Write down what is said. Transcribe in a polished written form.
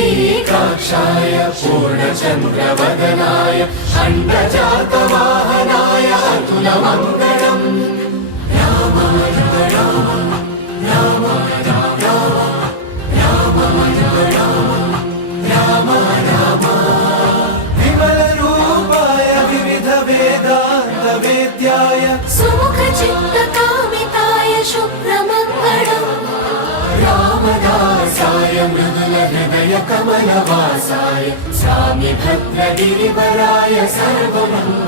पुण्डरीकाक्षाय पूर्णचन्द्रवदनाय अण्डजातवाहनाय अतुलमङ्गलम् Ram Ram Ram Ram Ram Ram Ram विमलरूपाय विविधवेदान्तवेद्याय सुमुखचित्तकामिताय शुभ्रमङ्गलम् रामदासाय मृदुलहृदय कमलवासाय Swami भद्रगिरिवराय सर्वमङ्गलम्